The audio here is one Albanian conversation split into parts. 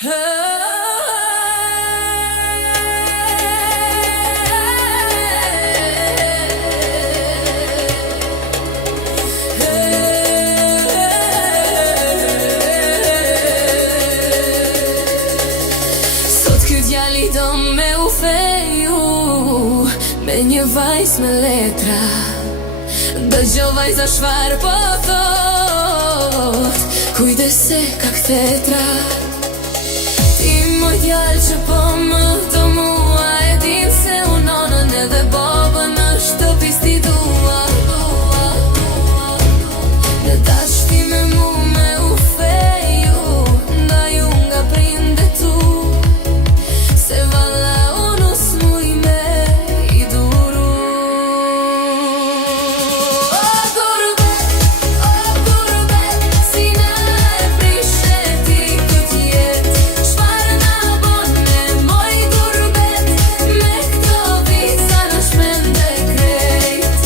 Sot ky djali do me u feju me një vajz me letra. Dëgjo vajza çfarë po thot, kujdes se ka kthetra. Ti moj djal që po më do mua, e din se unë nonën edhe babën në shtëpis ti dua. Në dashti me mu me u feju, ndaju nga prindet tu, se valla unë s'muj me i duru. O gurbet, si na e prishe ti këtë jetë, çfarë na bon me moj gurbet, me këto viza në shmende krejt.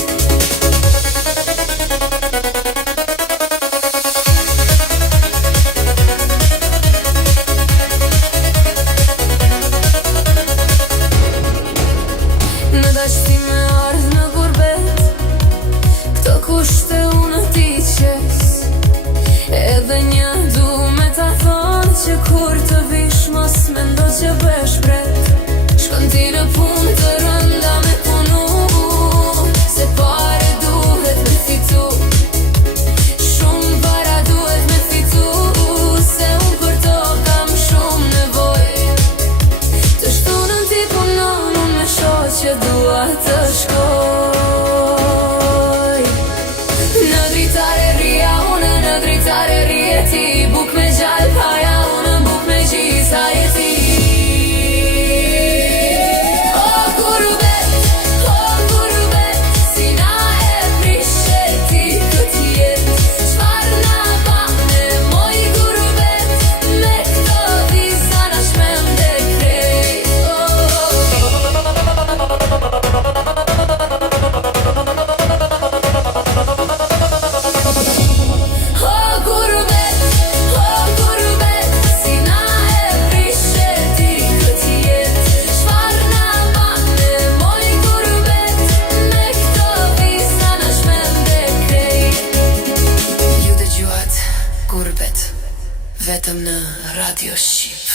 Në dashti me ardhë në gurbet, këto kushte unë ti qes, edhe një du me ta thonë që kur të vish mos mendo që bësh bret. Shkon ti në punë të rënda me punu, se pare duhet me fitu, shumë para duhet me fitu, se unë për to kam shumë nevoj. Të shtunën ti punon, unë me shoqe dua të shkoj. Në dritare rria unë, në dritare rrie ti, buk me gjall paja unë, buk me gjisa e ti. O gurbet, si na e prishe ti këtë jetë, çfarë na ba me moj gurbet, me këto viza na shmende krejt. O gurbet, si na e prishe ti këtë jetë, çfarë na ba me moj gurbet, me këto viza na shmende krejt. Ju dëgjuat Gurbet, vetëm në Radio Shqip.